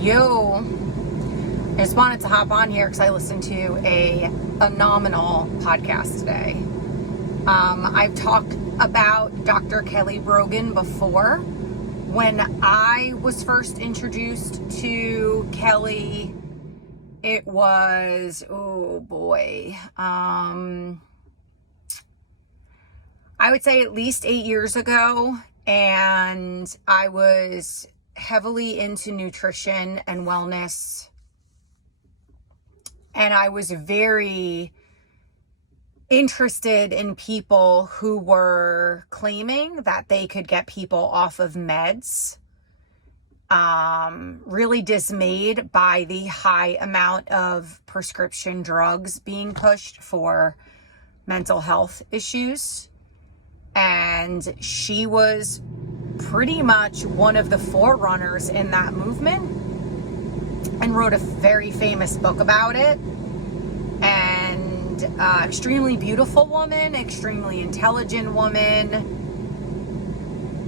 Yo, I just wanted to hop on here because I listened to a phenomenal podcast today. I've talked about Dr. Kelly Brogan before. When I was first introduced to Kelly, it was, I would say at least 8 years ago, and I was heavily into nutrition and wellness, and I was very interested in people who were claiming that they could get people off of meds. Really dismayed by the high amount of prescription drugs being pushed for mental health issues. And she was pretty much one of the forerunners in that movement and wrote a very famous book about it. And extremely beautiful woman, extremely intelligent woman.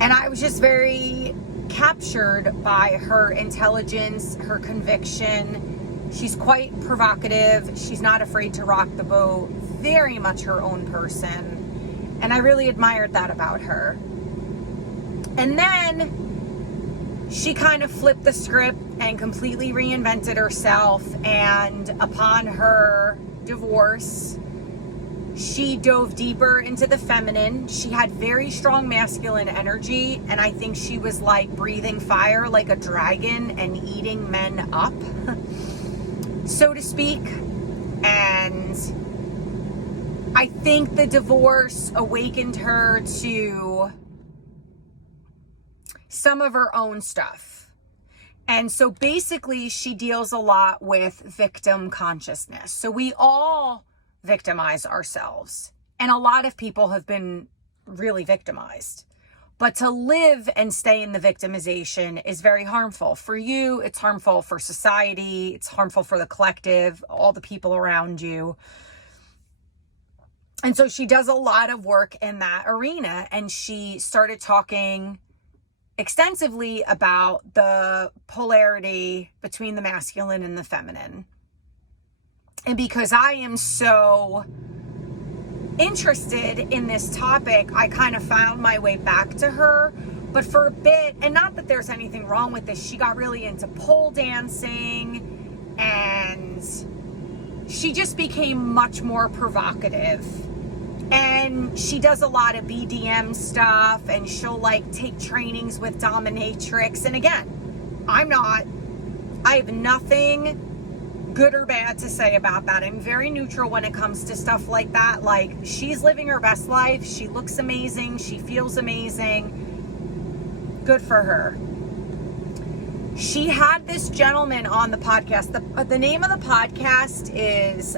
And I was just very captured by her intelligence, her conviction. She's quite provocative. She's not afraid to rock the boat. Very much her own person. And I really admired that about her. And then she kind of flipped the script and completely reinvented herself. And upon her divorce, she dove deeper into the feminine. She had very strong masculine energy. And I think she was like breathing fire like a dragon and eating men up, so to speak. And I think the divorce awakened her to some of her own stuff. And so basically she deals a lot with victim consciousness. So we all victimize ourselves. And a lot of people have been really victimized. But to live and stay in the victimization is very harmful. For you, it's harmful for society. It's harmful for the collective, all the people around you. And so she does a lot of work in that arena, and she started talking extensively about the polarity between the masculine and the feminine. And because I am so interested in this topic, I kind of found my way back to her. But for a bit, and not that there's anything wrong with this, she got really into pole dancing, and she just became much more provocative. And she does a lot of BDM stuff, and she'll like take trainings with dominatrix. And again, I have nothing good or bad to say about that. I'm very neutral when it comes to stuff like that. Like, she's living her best life. She looks amazing. She feels amazing. Good for her. She had this gentleman on the podcast. The name of the podcast is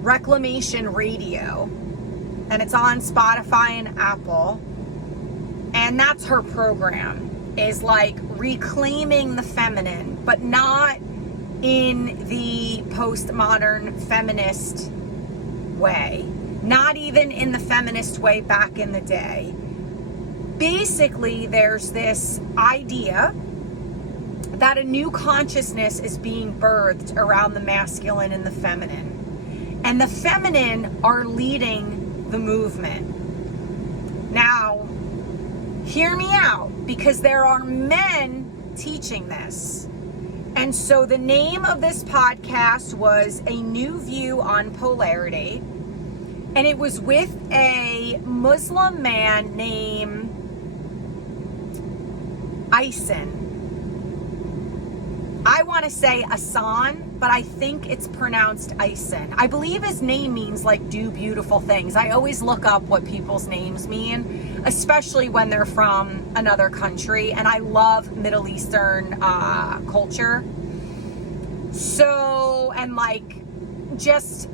Reclamation Radio, and it's on Spotify and Apple, and that's her program, is like reclaiming the feminine, but not in the postmodern feminist way, not even in the feminist way back in the day. Basically, there's this idea that a new consciousness is being birthed around the masculine and the feminine. And the feminine are leading the movement. Now, hear me out, because there are men teaching this. And so the name of this podcast was A New View on Polarity. And it was with a Muslim man named Ison. I want to say Asan, but I think it's pronounced Ison. I believe his name means like do beautiful things. I always look up what people's names mean, especially when they're from another country. And I love Middle Eastern culture. So, and like just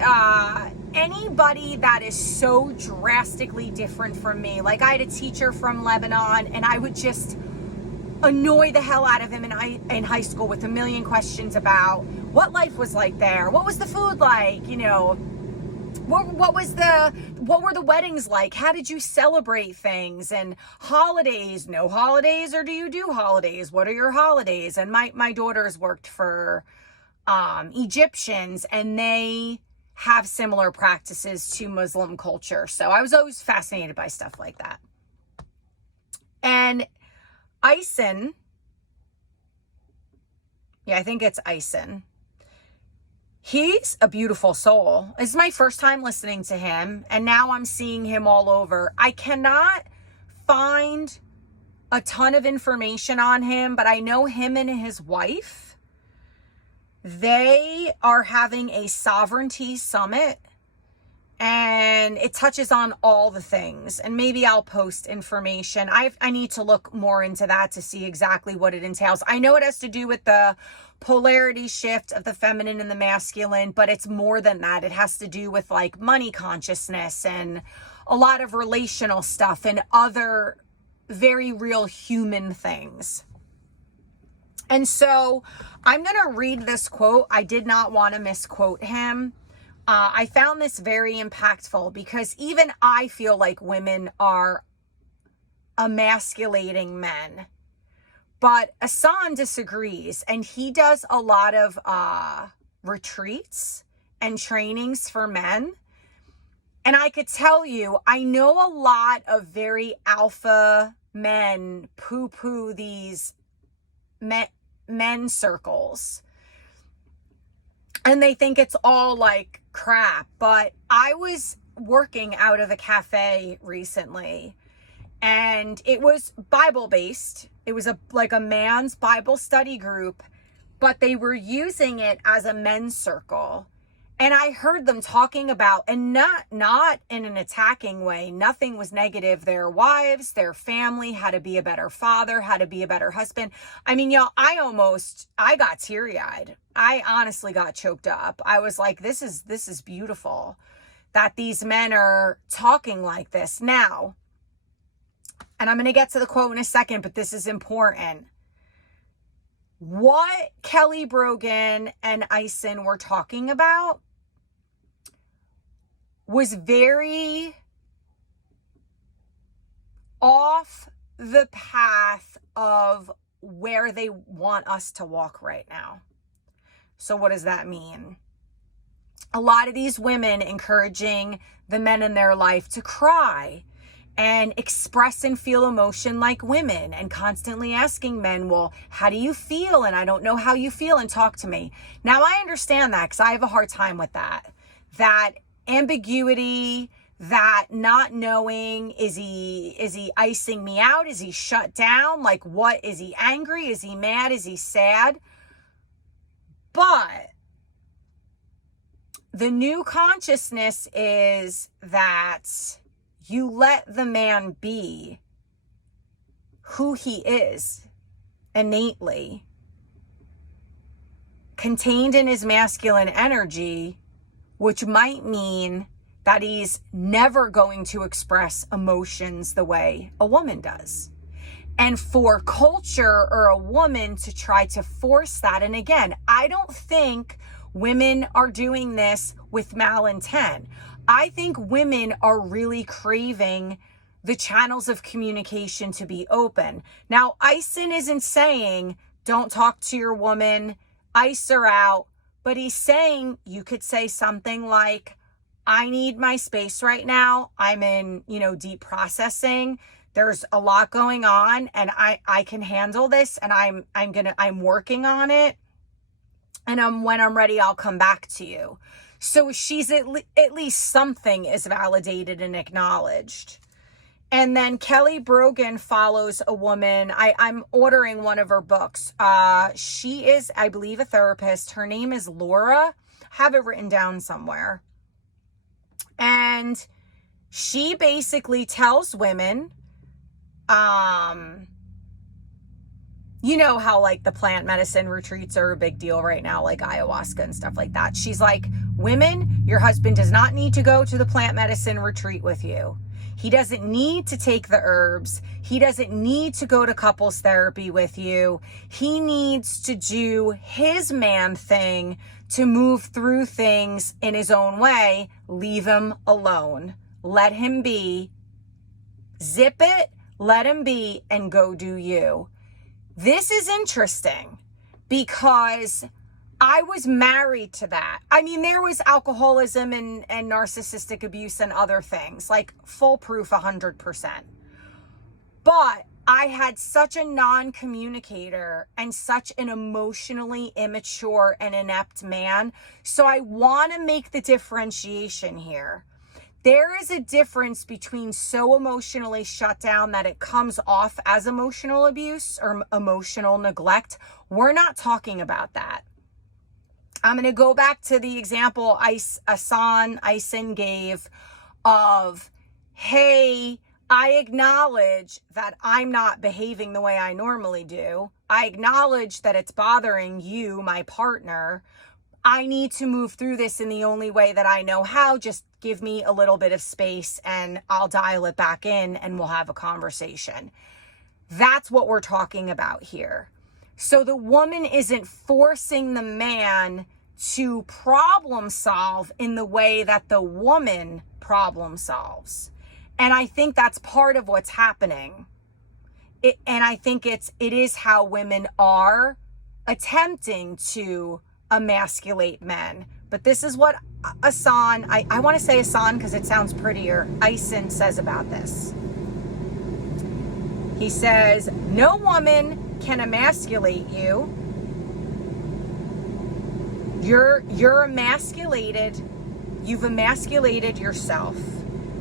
anybody that is so drastically different from me. Like, I had a teacher from Lebanon, and I would just annoy the hell out of him in high school with a million questions about what life was like there, what was the food like, you know, what were the weddings like? How did you celebrate things? And holidays, no holidays, or do you do holidays? What are your holidays? And my daughters worked for Egyptians, and they have similar practices to Muslim culture. So I was always fascinated by stuff like that. And Ison, I think it's Ison. He's a beautiful soul. It's my first time listening to him, and now I'm seeing him all over. I cannot find a ton of information on him, but I know him and his wife, they are having a sovereignty summit, and it touches on all the things. And maybe I'll post information. I need to look more into that to see exactly what it entails. I know it has to do with the polarity shift of the feminine and the masculine, but it's more than that. It has to do with like money consciousness and a lot of relational stuff and other very real human things. And so I'm going to read this quote. I did not want to misquote him. I found this very impactful because even I feel like women are emasculating men. But Asan disagrees, and he does a lot of retreats and trainings for men. And I could tell you, I know a lot of very alpha men poo-poo these men circles. And they think it's all like crap. But I was working out of a cafe recently, and it was Bible-based. It was like a man's Bible study group, but they were using it as a men's circle. And I heard them talking about, and not in an attacking way, nothing was negative, their wives, their family, how to be a better father, how to be a better husband. I mean, y'all, I got teary-eyed. I honestly got choked up. I was like, this is beautiful that these men are talking like this. Now, and I'm going to get to the quote in a second, but this is important. What Kelly Brogan and Ison were talking about was very off the path of where they want us to walk right now. So what does that mean? A lot of these women encouraging the men in their life to cry and express and feel emotion like women, and constantly asking men, well, how do you feel? And I don't know how you feel, and talk to me. Now I understand that because I have a hard time with that ambiguity, that not knowing, is he icing me out? Is he shut down? Like, what, is he angry? Is he mad? Is he sad? But the new consciousness is that you let the man be who he is innately, contained in his masculine energy, which might mean that he's never going to express emotions the way a woman does. And for culture or a woman to try to force that, and again, I don't think women are doing this with malintent. I think women are really craving the channels of communication to be open. Now, Ison isn't saying, don't talk to your woman, ice her out, but he's saying, you could say something like, I need my space right now. I'm in, deep processing. There's a lot going on, and I can handle this, and I'm working on it. And when I'm ready, I'll come back to you. So she's at least something is validated and acknowledged. And then Kelly Brogan follows a woman. I'm ordering one of her books. She is, I believe, a therapist. Her name is Laura. Have it written down somewhere. And she basically tells women, you know how like the plant medicine retreats are a big deal right now, like ayahuasca and stuff like that. She's like, women, your husband does not need to go to the plant medicine retreat with you. He doesn't need to take the herbs. He doesn't need to go to couples therapy with you. He needs to do his man thing to move through things in his own way. Leave him alone. Let him be. Zip it, let him be, and go do you. This is interesting because I was married to that. I mean, there was alcoholism and narcissistic abuse and other things, like foolproof 100%. But I had such a non-communicator and such an emotionally immature and inept man. So I want to make the differentiation here. There is a difference between so emotionally shut down that it comes off as emotional abuse or emotional neglect. We're not talking about that. I'm going to go back to the example Ison gave of, hey, I acknowledge that I'm not behaving the way I normally do. I acknowledge that it's bothering you, my partner. I need to move through this in the only way that I know how. Just give me a little bit of space and I'll dial it back in and we'll have a conversation. That's what we're talking about here. So the woman isn't forcing the man to problem solve in the way that the woman problem solves. And I think that's part of what's happening. And I think it is how women are attempting to emasculate men. But this is what Ison, I want to say Ison because it sounds prettier, Ison says about this. He says, no woman can emasculate you. You're emasculated. You've emasculated yourself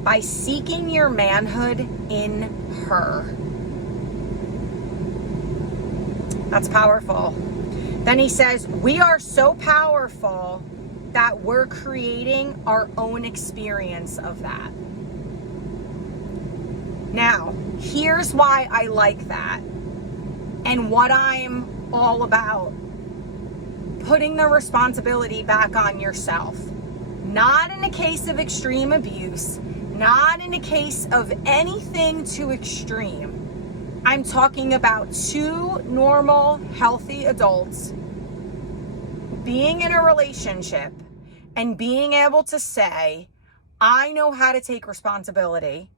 by seeking your manhood in her. That's powerful. Then he says, we are so powerful that we're creating our own experience of that. Now, here's why I like that and what I'm all about. Putting the responsibility back on yourself. Not in a case of extreme abuse, not in a case of anything too extreme. I'm talking about two normal, healthy adults being in a relationship and being able to say, I know how to take responsibility.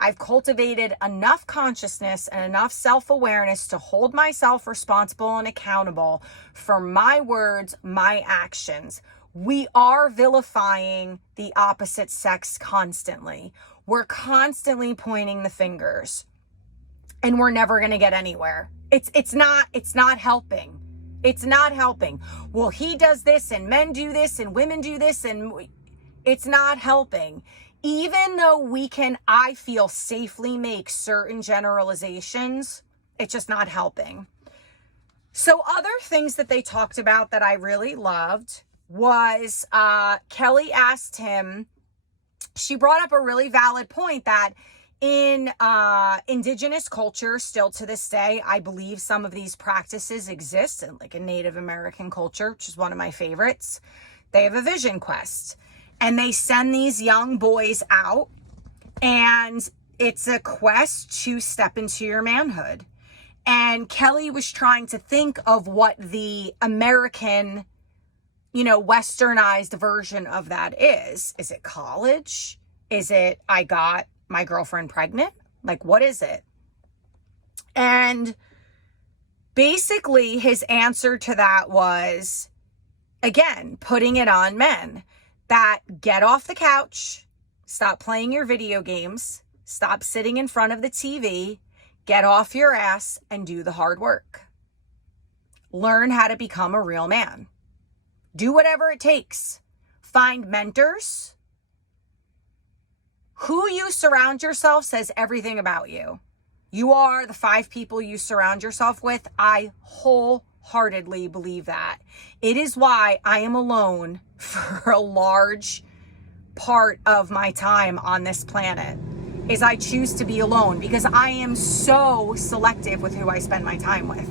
I've cultivated enough consciousness and enough self-awareness to hold myself responsible and accountable for my words, my actions. We are vilifying the opposite sex constantly. We're constantly pointing the fingers and we're never going to get anywhere. It's not helping. It's not helping. Well, he does this and men do this and women do this and it's not helping. Even though we can, I feel, safely make certain generalizations, it's just not helping. So other things that they talked about that I really loved was Kelly asked him, she brought up a really valid point that in indigenous culture, still to this day, I believe some of these practices exist in like a Native American culture, which is one of my favorites. They have a vision quest. And they send these young boys out and it's a quest to step into your manhood. And Kelly was trying to think of what the American, westernized version of that is. Is it college? Is it, I got my girlfriend pregnant? Like, what is it? And basically his answer to that was, again, putting it on men. That get off the couch, stop playing your video games, stop sitting in front of the TV, get off your ass and do the hard work. Learn how to become a real man. Do whatever it takes. Find mentors. Who you surround yourself says everything about you. You are the 5 people you surround yourself with. I wholeheartedly believe that. It is why I am alone for a large part of my time on this planet, is I choose to be alone because I am so selective with who I spend my time with.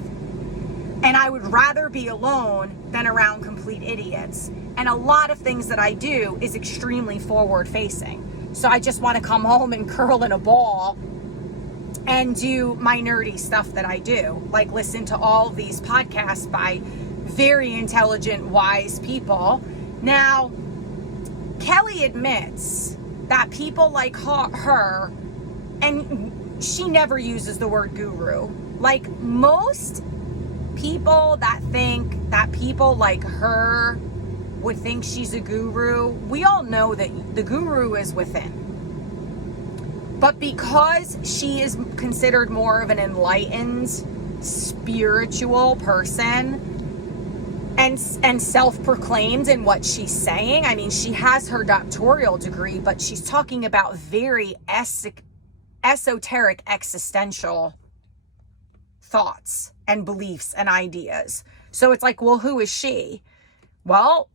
And I would rather be alone than around complete idiots. And a lot of things that I do is extremely forward facing. So I just want to come home and curl in a ball and do my nerdy stuff that I do. Like listen to all these podcasts by very intelligent, wise people. Now, Kelly admits that people like her, and she never uses the word guru. Like most people that think that people like her would think she's a guru, we all know that the guru is within. But because she is considered more of an enlightened, spiritual person and self-proclaimed in what she's saying, I mean, she has her doctoral degree, but she's talking about very esoteric existential thoughts and beliefs and ideas. So it's like, well, who is she? Well,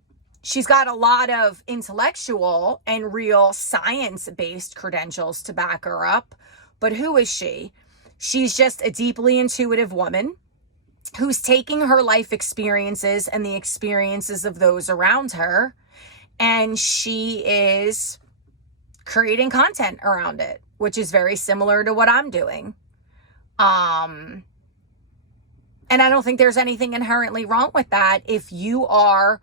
she's got a lot of intellectual and real science-based credentials to back her up. But who is she? She's just a deeply intuitive woman who's taking her life experiences and the experiences of those around her, and she is creating content around it, which is very similar to what I'm doing. And I don't think there's anything inherently wrong with that if you are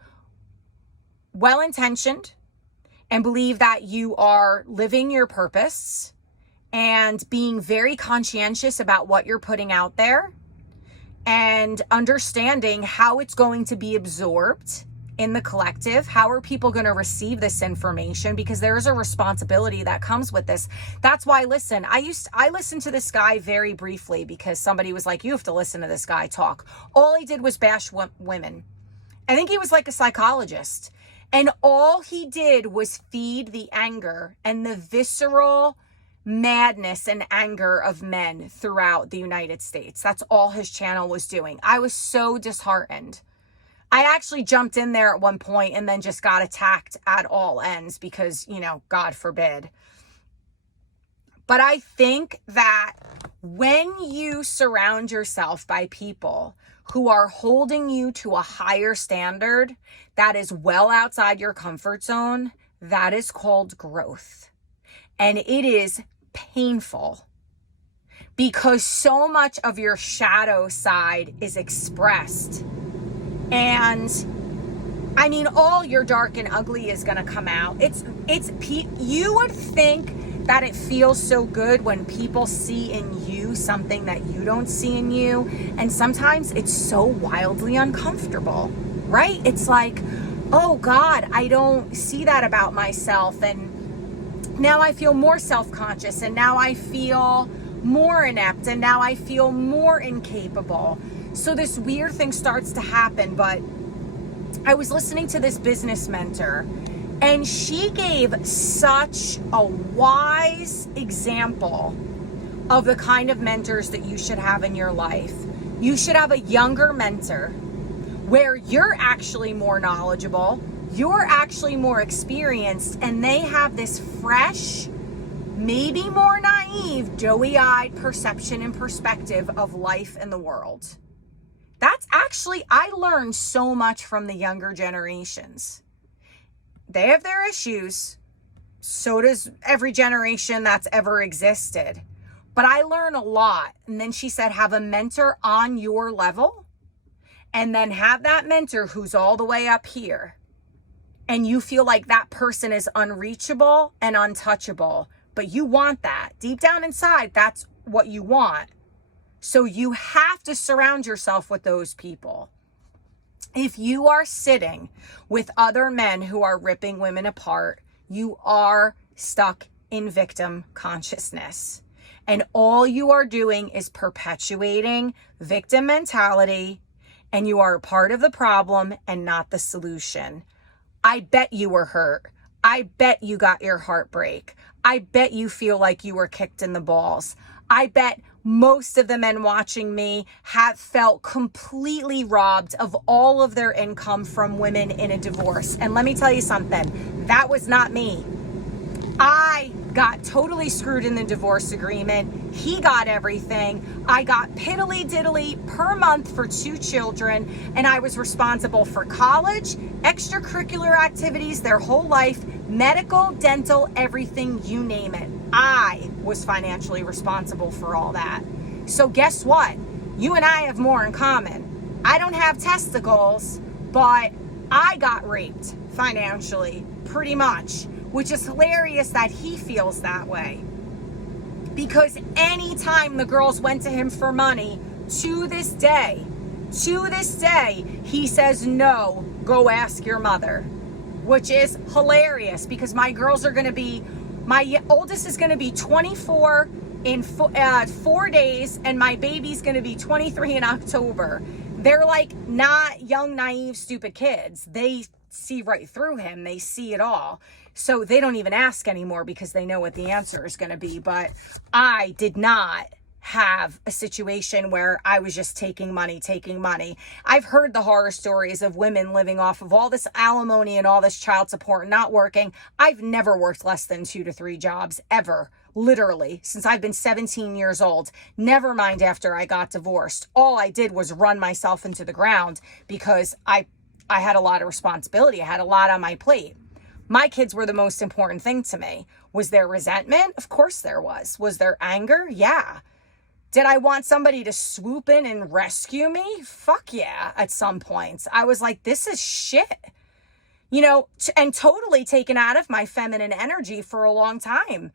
well-intentioned and believe that you are living your purpose and being very conscientious about what you're putting out there and understanding how it's going to be absorbed in the collective. How are people going to receive this information? Because there is a responsibility that comes with this. That's why, listen, I listened to this guy very briefly because somebody was like, you have to listen to this guy talk. All he did was bash women. I think he was like a psychologist. And all he did was feed the anger and the visceral madness and anger of men throughout the United States. That's all his channel was doing. I was so disheartened. I actually jumped in there at one point and then just got attacked at all ends because, God forbid. But I think that when you surround yourself by people who are holding you to a higher standard that is well outside your comfort zone, that is called growth. And it is painful because so much of your shadow side is expressed. And I mean, all your dark and ugly is going to come out. You would think that it feels so good when people see in you something that you don't see in you. And sometimes it's so wildly uncomfortable, right? It's like, oh God, I don't see that about myself. And now I feel more self-conscious, and now I feel more inept, and now I feel more incapable. So this weird thing starts to happen. But I was listening to this business mentor, and she gave such a wise example of the kind of mentors that you should have in your life. You should have a younger mentor where you're actually more knowledgeable, you're actually more experienced, and they have this fresh, maybe more naive, doughy-eyed perception and perspective of life and the world. That's actually, I learned so much from the younger generations. They have their issues. So does every generation that's ever existed. But I learn a lot. And then she said, have a mentor on your level, and then have that mentor who's all the way up here. And you feel like that person is unreachable and untouchable. But you want that. Deep down inside, that's what you want. So you have to surround yourself with those people. If you are sitting with other men who are ripping women apart, you are stuck in victim consciousness. And all you are doing is perpetuating victim mentality, and you are a part of the problem and not the solution. I bet you were hurt. I bet you got your heartbreak. I bet you feel like you were kicked in the balls. I bet most of the men watching me have felt completely robbed of all of their income from women in a divorce. And let me tell you something, that was not me. I got totally screwed in the divorce agreement. He got everything. I got piddly diddly per month for 2 children, and I was responsible for college, extracurricular activities their whole life, Medical, dental, everything, you name it. I was financially responsible for all that. So guess what? You and I have more in common. I don't have testicles, but I got raped financially, pretty much, which is hilarious that he feels that way. Because anytime the girls went to him for money, to this day, he says, no, go ask your mother, which is hilarious because my oldest is going to be 24 in 4 days, and my baby's going to be 23 in October. They're like not young, naive, stupid kids. They see right through him. They see it all. So they don't even ask anymore because they know what the answer is going to be. But I did not have a situation where I was just taking money. I've heard the horror stories of women living off of all this alimony and all this child support and not working. I've never worked less than 2 to 3 jobs ever, literally, since I've been 17 years old. Never mind after I got divorced. All I did was run myself into the ground because I had a lot of responsibility. I had a lot on my plate. My kids were the most important thing to me. Was there resentment? Of course there was. Was there anger? Yeah. Did I want somebody to swoop in and rescue me? Fuck yeah, at some points. I was like, this is shit. And totally taken out of my feminine energy for a long time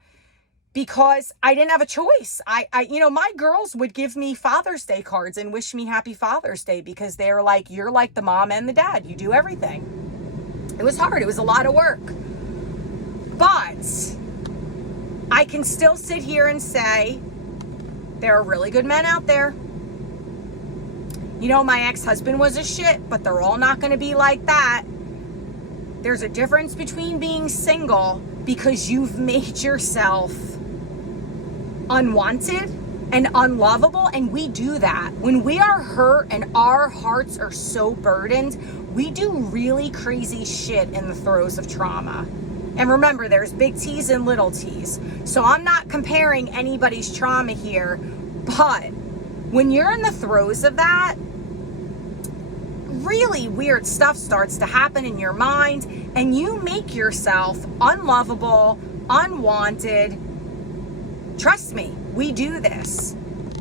because I didn't have a choice. My girls would give me Father's Day cards and wish me happy Father's Day because they're like, you're like the mom and the dad. You do everything. It was hard. It was a lot of work. But I can still sit here and say, there are really good men out there. My ex-husband was a shit, but they're all not going to be like that. There's a difference between being single because you've made yourself unwanted and unlovable, and we do that. When we are hurt and our hearts are so burdened, we do really crazy shit in the throes of trauma. And remember, there's big T's and little T's. So I'm not comparing anybody's trauma here, but when you're in the throes of that, really weird stuff starts to happen in your mind, and you make yourself unlovable, unwanted. Trust me, we do this.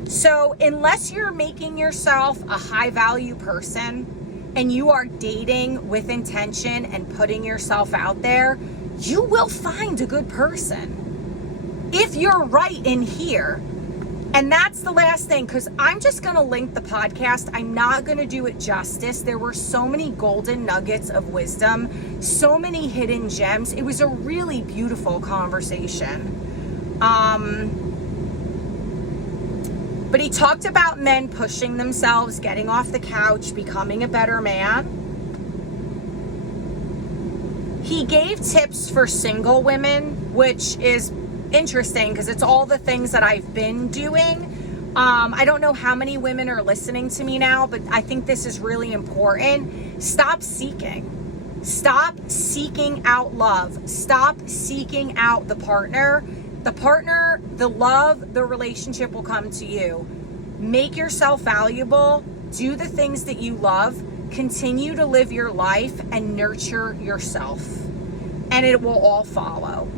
So unless you're making yourself a high value person and you are dating with intention and putting yourself out there, you will find a good person if you're right in here. And that's the last thing, because I'm just going to link the podcast. I'm not going to do it justice. There were so many golden nuggets of wisdom, so many hidden gems. It was a really beautiful conversation. But he talked about men pushing themselves, getting off the couch, becoming a better man. He gave tips for single women, which is interesting because it's all the things that I've been doing. I don't know how many women are listening to me now, but I think this is really important. Stop seeking. Stop seeking out love. Stop seeking out the partner. The partner, the love, the relationship will come to you. Make yourself valuable. Do the things that you love. Continue to live your life and nurture yourself. And it will all follow.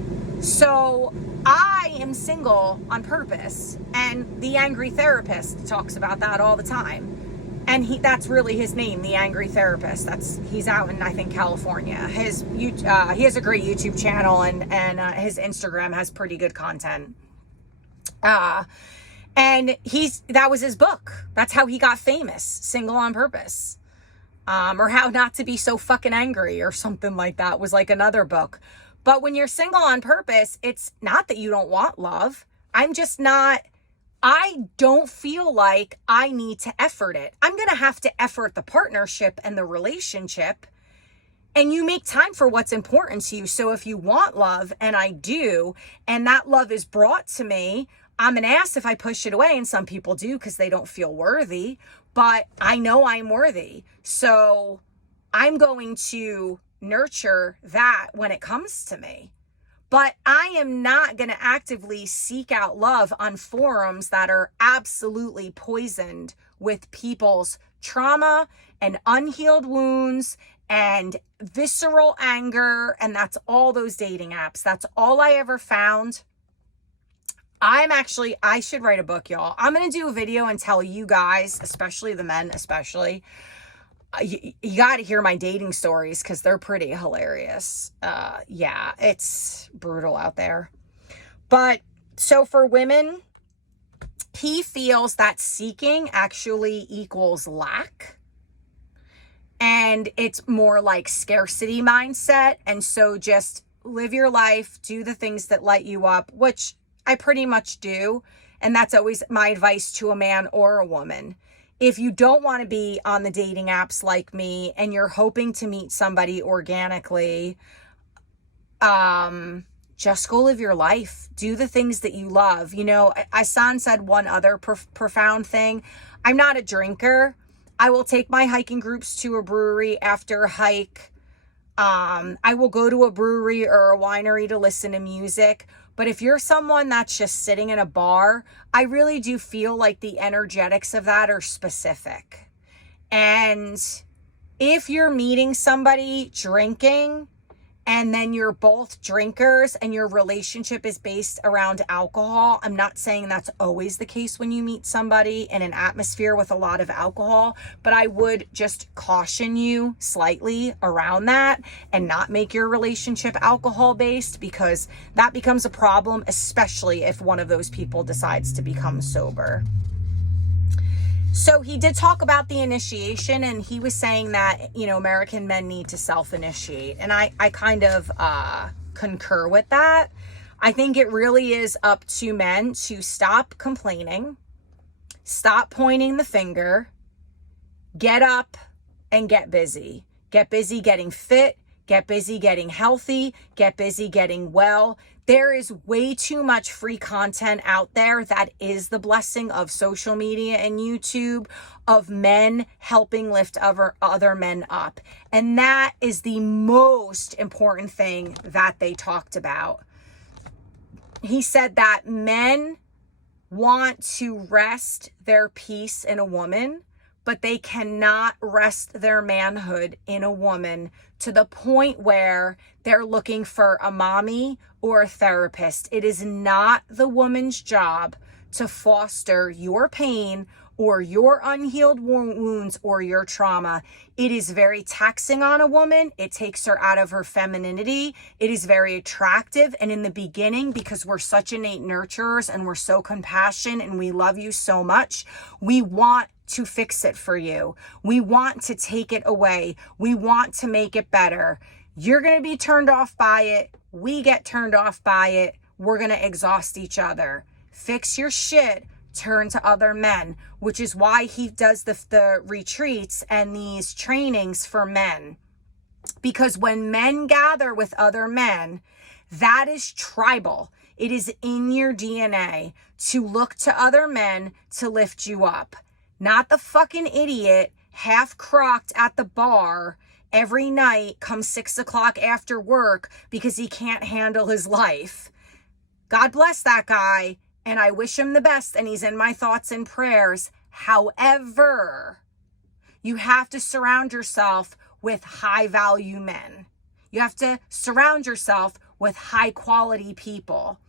So I am single on purpose. And the Angry Therapist talks about that all the time. And that's really his name, the Angry Therapist. He's out in, I think, California. He has a great YouTube channel, and his Instagram has pretty good content. And that was his book. That's how he got famous, Single on Purpose. Or How Not to Be So Fucking Angry, or something like that was like another book. But when you're single on purpose, it's not that you don't want love. I don't feel like I need to effort it. I'm going to have to effort the partnership and the relationship, and you make time for what's important to you. So if you want love, and I do, and that love is brought to me, I'm an ass if I push it away, and some people do because they don't feel worthy, but I know I'm worthy. So I'm going to nurture that when it comes to me. But I am not going to actively seek out love on forums that are absolutely poisoned with people's trauma and unhealed wounds and visceral anger, and that's all those dating apps. That's all I ever found. I should write a book, y'all. I'm going to do a video and tell you guys, especially the men, you got to hear my dating stories because they're pretty hilarious. Yeah, it's brutal out there. But so for women, he feels that seeking actually equals lack. And it's more like scarcity mindset. And so just live your life, do the things that light you up, which I pretty much do. And that's always my advice to a man or a woman. If you don't want to be on the dating apps like me and you're hoping to meet somebody organically, just go live your life. Do the things that you love. You know, Asan said one other profound thing. I'm not a drinker. I will take my hiking groups to a brewery after a hike. I will go to a brewery or a winery to listen to music. But if you're someone that's just sitting in a bar, I really do feel like the energetics of that are specific. And if you're meeting somebody drinking and then you're both drinkers and your relationship is based around alcohol, I'm not saying that's always the case when you meet somebody in an atmosphere with a lot of alcohol, but I would just caution you slightly around that and not make your relationship alcohol based, because that becomes a problem, especially if one of those people decides to become sober. So he did talk about the initiation, and he was saying that, you know, American men need to self-initiate. And I kind of concur with that. I think it really is up to men to stop complaining, stop pointing the finger, get up and get busy. Get busy getting fit, get busy getting healthy, get busy getting well. There is way too much free content out there that is the blessing of social media and YouTube, of men helping lift other men up. And that is the most important thing that they talked about. He said that men want to rest their peace in a woman, but they cannot rest their manhood in a woman to the point where they're looking for a mommy or a therapist. It is not the woman's job to foster your pain or your unhealed wounds or your trauma. It is very taxing on a woman. It takes her out of her femininity. It is very attractive. And in the beginning, because we're such innate nurturers and we're so compassionate and we love you so much, we want to fix it for you. We want to take it away. We want to make it better. You're going to be turned off by it. We get turned off by it. We're going to exhaust each other. Fix your shit. Turn to other men, which is why he does the retreats and these trainings for men. Because when men gather with other men, that is tribal. It is in your DNA to look to other men to lift you up. Not the fucking idiot half crocked at the bar every night come 6 o'clock after work because he can't handle his life. God bless that guy, and I wish him the best, and he's in my thoughts and prayers. However, you have to surround yourself with high value men. You have to surround yourself with high quality people.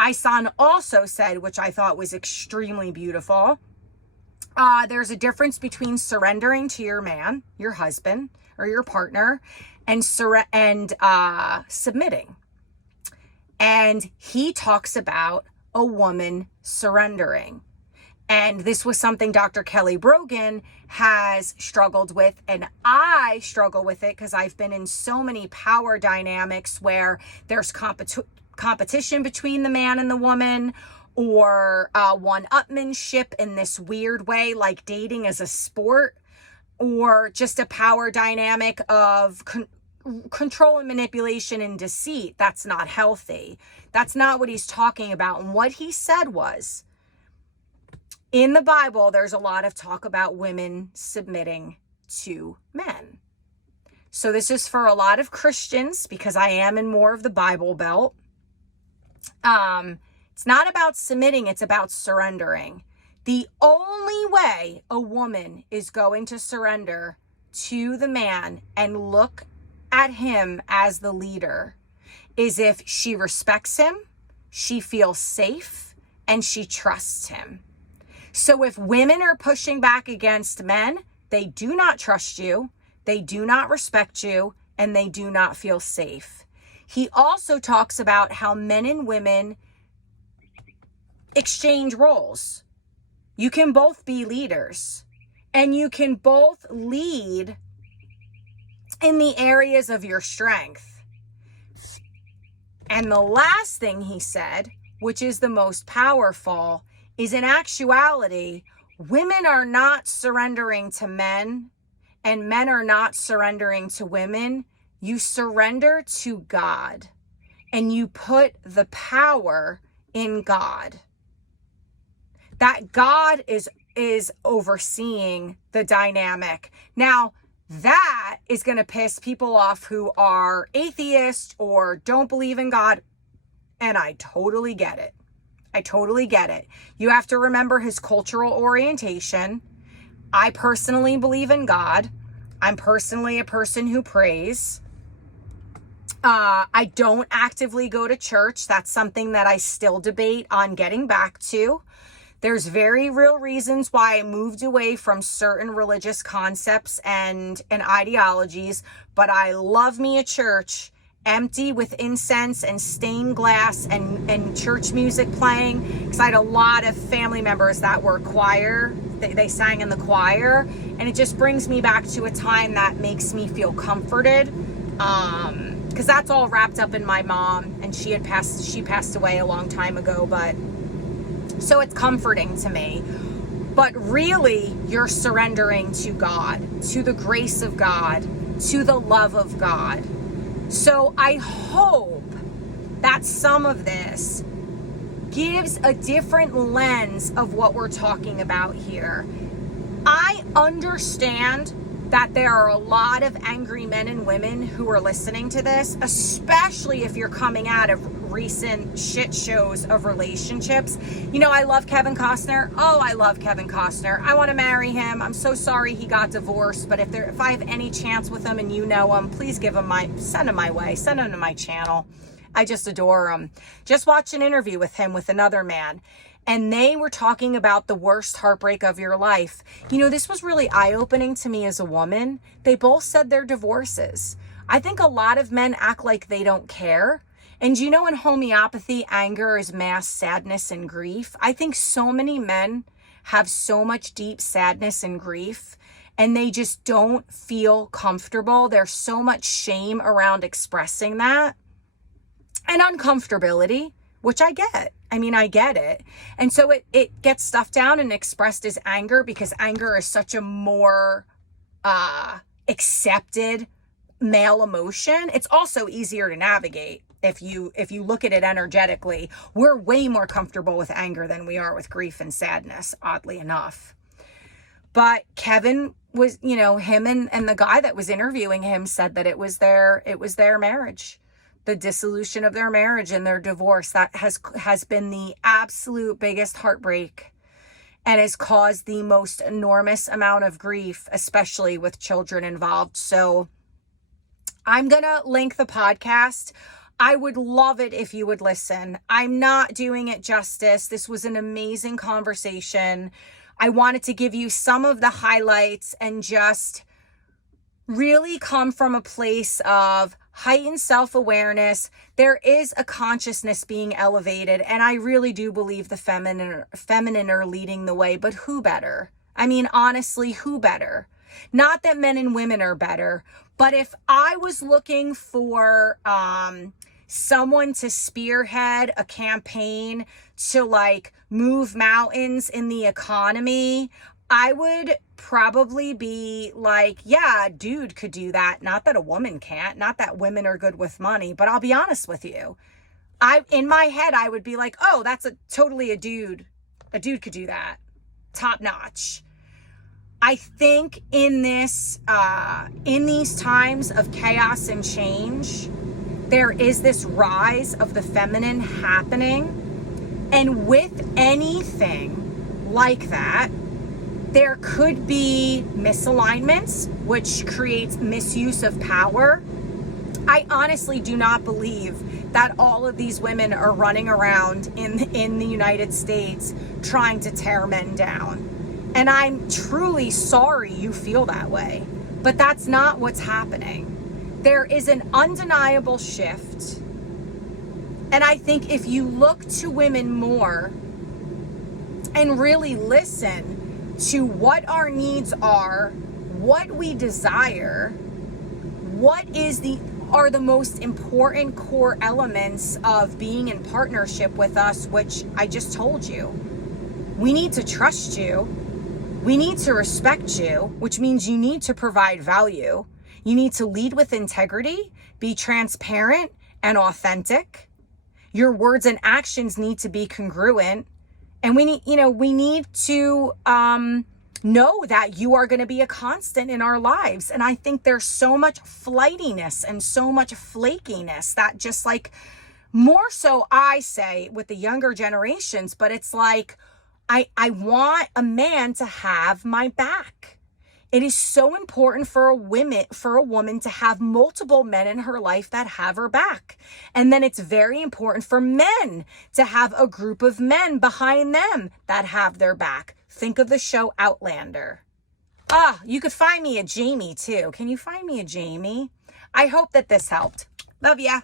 Isan also said, which I thought was extremely beautiful, there's a difference between surrendering to your man, your husband, or your partner, and submitting. And he talks about a woman surrendering. And this was something Dr. Kelly Brogan has struggled with. And I struggle with it because I've been in so many power dynamics where there's competition between the man and the woman, or one-upmanship in this weird way, like dating as a sport, or just a power dynamic of control and manipulation and deceit. That's not healthy. That's not what he's talking about. And what he said was, in the Bible, there's a lot of talk about women submitting to men. So this is for a lot of Christians, because I am in more of the Bible Belt. It's not about submitting, it's about surrendering. The only way a woman is going to surrender to the man and look at him as the leader is if she respects him, she feels safe, and she trusts him. So if women are pushing back against men, they do not trust you, they do not respect you, and they do not feel safe. He also talks about how men and women exchange roles. You can both be leaders, and you can both lead in the areas of your strength. And the last thing he said, which is the most powerful, is in actuality, women are not surrendering to men and men are not surrendering to women. You surrender to God and you put the power in God. That God is overseeing the dynamic. Now, that is going to piss people off who are atheists or don't believe in God. And I totally get it. I totally get it. You have to remember his cultural orientation. I personally believe in God. I'm personally a person who prays. I don't actively go to church. That's something that I still debate on getting back to. There's very real reasons why I moved away from certain religious concepts and ideologies, but I love me a church empty with incense and stained glass and church music playing, because I had a lot of family members that were choir. They sang in the choir, and it just brings me back to a time that makes me feel comforted, because that's all wrapped up in my mom, and she passed away a long time ago, but so it's comforting to me. But really, you're surrendering to God, to the grace of God, to the love of God. So I hope that some of this gives a different lens of what we're talking about here. I understand that there are a lot of angry men and women who are listening to this, especially if you're coming out of recent shit shows of relationships. You know, I love Kevin Costner. Oh, I love Kevin Costner. I want to marry him. I'm so sorry he got divorced, but if I have any chance with him and you know him, please send him my way, send him to my channel. I just adore him. Just watched an interview with him with another man, and they were talking about the worst heartbreak of your life. You know, this was really eye-opening to me as a woman. They both said their divorces. I think a lot of men act like they don't care. And you know, in homeopathy, anger is mass sadness and grief. I think so many men have so much deep sadness and grief, and they just don't feel comfortable. There's so much shame around expressing that and uncomfortability, which I get. I mean, I get it. And so it gets stuffed down and expressed as anger, because anger is such a more accepted male emotion. It's also easier to navigate. If you look at it energetically, we're way more comfortable with anger than we are with grief and sadness, oddly enough. But Kevin was, you know, him and the guy that was interviewing him said that it was their marriage. The dissolution of their marriage and their divorce, that has been the absolute biggest heartbreak and has caused the most enormous amount of grief, especially with children involved. So I'm going to link the podcast. I would love it if you would listen. I'm not doing it justice. This was an amazing conversation. I wanted to give you some of the highlights and just really come from a place of heightened self-awareness. There is a consciousness being elevated, and I really do believe the feminine are leading the way, but who better? I mean, honestly, who better? Not that men and women are better, but if I was looking for someone to spearhead a campaign to like move mountains in the economy, I would probably be like, yeah, a dude could do that. Not that a woman can't, not that women are good with money, but I'll be honest with you. In my head, I would be like, oh, that's totally a dude. A dude could do that. Top notch. I think in these times of chaos and change, there is this rise of the feminine happening. And with anything, like that. There could be misalignments, which creates misuse of power. I honestly do not believe that all of these women are running around in the United States trying to tear men down. And I'm truly sorry you feel that way, but that's not what's happening. There is an undeniable shift. And I think if you look to women more and really listen to what our needs are, what we desire, what are the most important core elements of being in partnership with us, which I just told you. We need to trust you. We need to respect you, which means you need to provide value. You need to lead with integrity, be transparent and authentic. Your words and actions need to be congruent. And we need to know that you are going to be a constant in our lives. And I think there's so much flightiness and so much flakiness that just like, more so I say with the younger generations, but it's like, I want a man to have my back. It is so important for a woman to have multiple men in her life that have her back. And then it's very important for men to have a group of men behind them that have their back. Think of the show Outlander. You could find me a Jamie too. Can you find me a Jamie? I hope that this helped. Love ya.